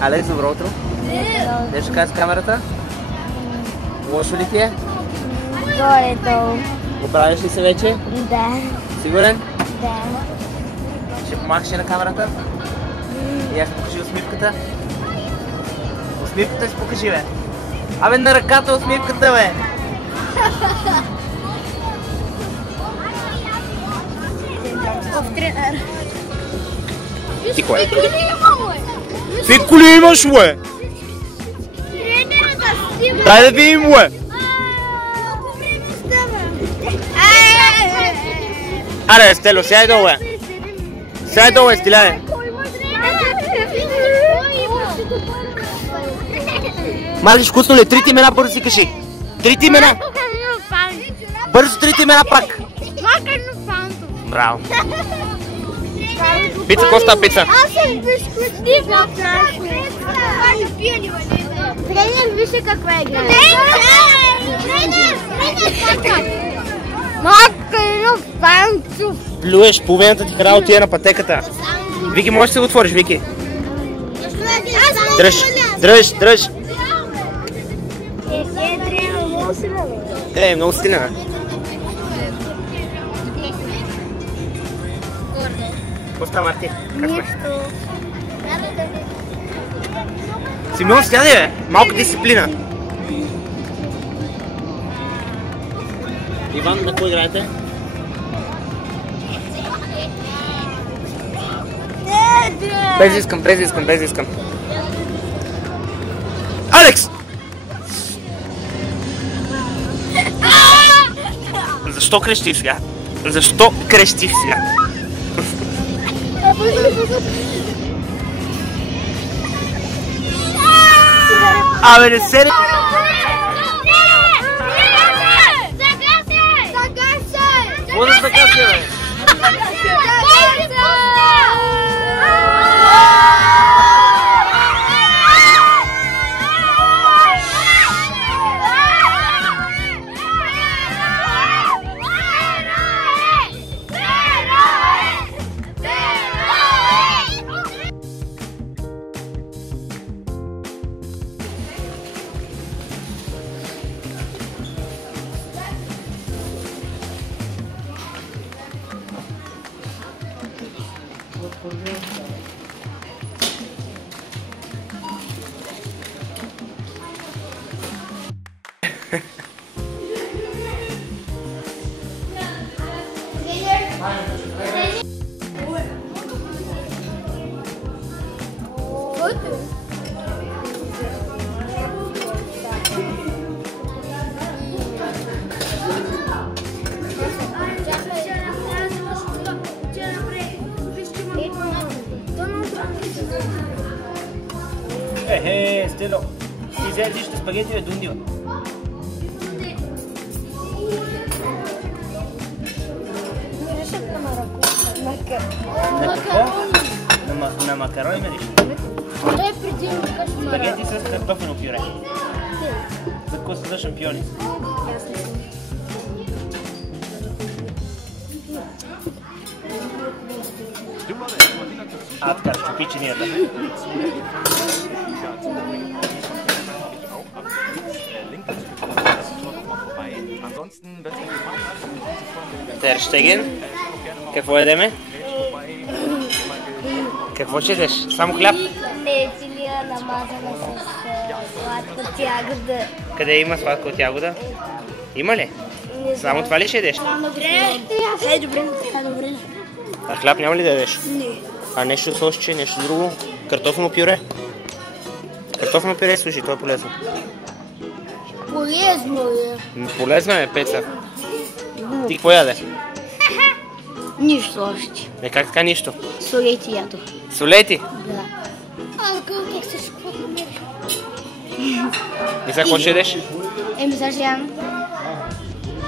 Алекс, добро утро. Нещо кажа с камерата? Лошо ли ти е? Горе-долу. Оправиш ли се вече? Да. Сигурен? Да. Ще помахаш на камерата? И аз покажи усмивката. Усмивката си покажи, бе. Абе, на ръката усмивката, бе. Тренер. Ти кой? Ти коли имаш, бе? Тренерът Стива. Дай да видим, бе. Колко време става? Аре, Стело, сядай долу, бе. Сядай долу, стиляй. Маргиш, вкусно ли? Трите имена бързо си кажи. Трите имена. Бързо трите имена пак. Браво. Пица, коста пица. Аз съм бисквит. Тренер, вижте каква е игра. Тренер, Макаров Панчов. Плюеш, половината ти храна отиде на пътеката. Вики, можеш да се го отвориш, Вики? Дръж, дръж, дръж. Много стилена. Какво става, Марти? Нищо. Симеон, сядай, бе. Малко дисциплина. Иван, на кой играете? Без искам, без искам, без искам. Алекс! Защо крещиш сега? Защо крещиш сега? Абе, не се... Какво да загася, бе? Стело, ти взели лично спагети, бе, дундива. Миришат на Марокко. На какво? На макарони мириш. Дай преди да кажеш Марокко. Спагети с картофено пюре. За какво са за шампиони? Така, щупи чинията. Терштеген, какво едеме? Какво ще едеш? Само хляб? Петилия намазана с сладка ягода. Къде има сладка от ягода? Има ли? Само това ли ще едеш? Добре. А хляб няма ли да едеш? Не. А нещо сосче, нещо друго? Картофено пюре? Картофено пюре, слушай, това е полезно. Полезно е. Полезно е, Пеца. Ти какво яде? Нищо още. Как така нищо? Солети ядо. Солети? Да. Как се школа намериш? И сега какво ще едеш? Сега ще ям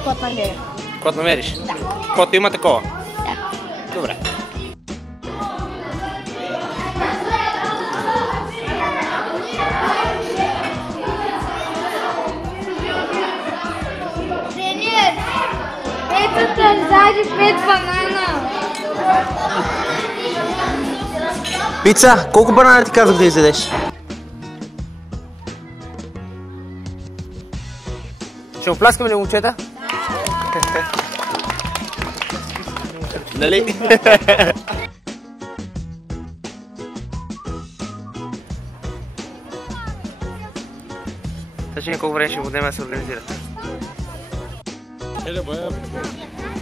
кот намеря. Кот намериш? Да. Кото има такова? Да. Добре. Зади 5 банана. Пица, колко банана ти казах да изядеш? Ще му пляскаме ли, момчета? Нали? Тъче колко време ще го отнеме да се организира?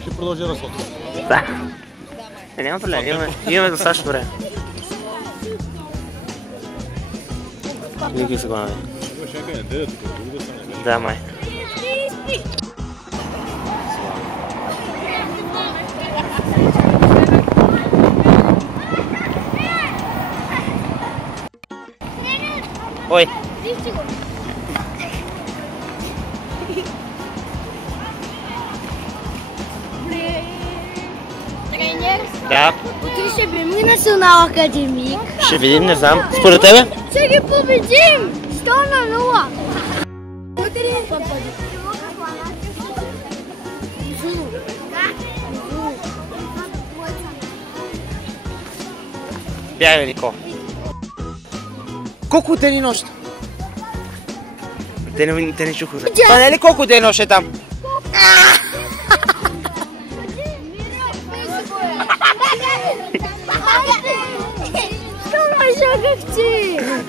Ще продължи разход. Да. Няма проблем, имаме достатъчно време. Вики се главаме. Да, май. Ой! Тренер, Да, утре ще бим ли национал академик? ще видим, не знам. Според тебе? Ще ги победим! 100-0! Утре Бягай, Нико. Колко дени нощ? Те не чуха. Това не е ли колко дени нощ е там?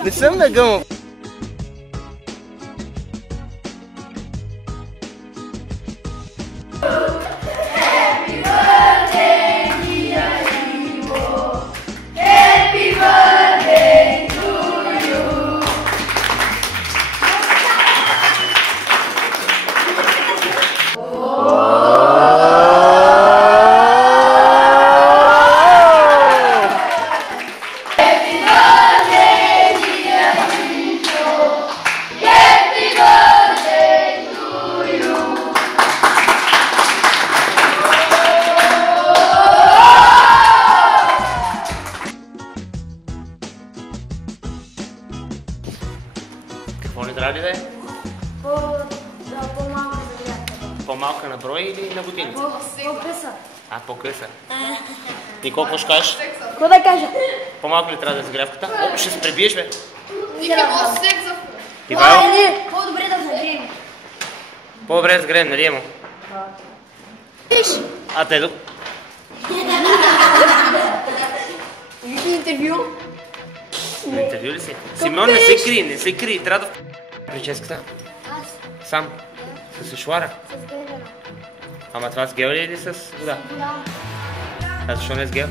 Не съм нагъмъл. Какво не трябва ли да е? По-малко за По-малка на брой или на години? по-къса. А, по-къса. Никол, какво ще кажеш? Какво да кажа? По-малко ли трябва да е загрявката? О, ще се пребиеш, бе. Ивайло? Ивайло? По-добре да загреем. По-добре да сгреем, нали, Емо? А, те тук? Интервю? На интервю ли си? Симеон, не се крие, не се крие. Трябва да... Прическата? Аз. Сам? С шуара? С гребена. Ама това с гел ли или с вода? Да. А защо не с гел?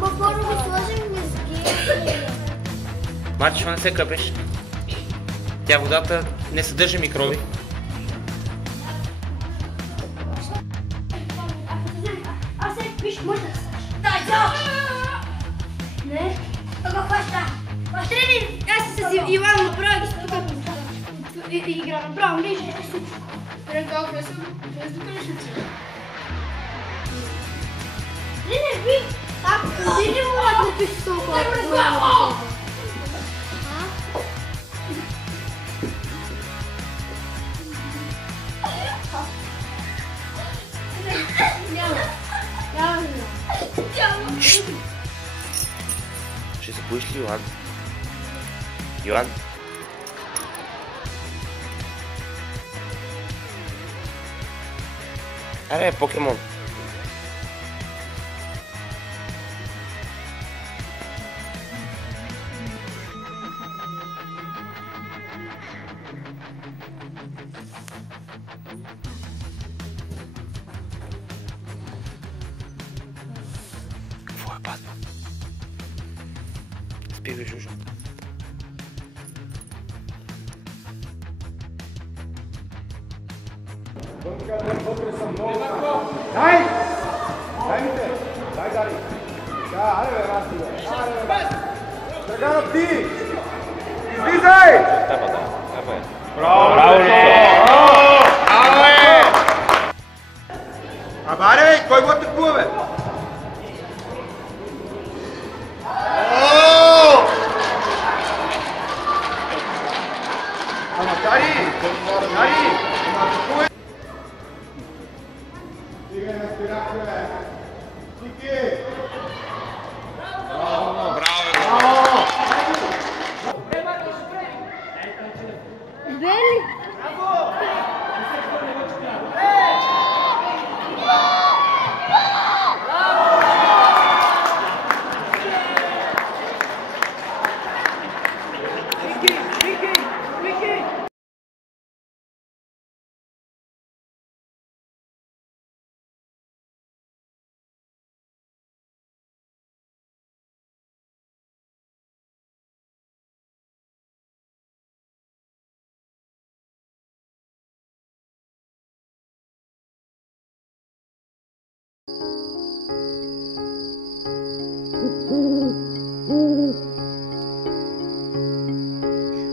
Ма първо го сложим без гел. Марти, защо не се къпеш? Тя водата не съдържа микроби. Аз се пиш, може да сташ. Дай, да! Не? Така хваща. Хваща ли? Аз си с Иван направя ги тук. И игра направо, не ще се случи. Ръкал, без да кажеш ти. Не, ви! Так, ти не мога да пишеш толкова. Ще се боиш ли, Йоан? Йоан? Аре, покемон. Какво е, Батман? Спи, бе, Жужо. Дай! Дай ми те! Дай, дай! Да, аре бе, раз ти бе! Аре бе! Драганов, ти! Излизай! Браво, бе! Абе, аре бе, кой го атакува, бе? Ама, Дари! Дари! Атакувай! Стига на спирачка, бе! Стиги! Браво! Бели?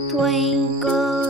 Twinkle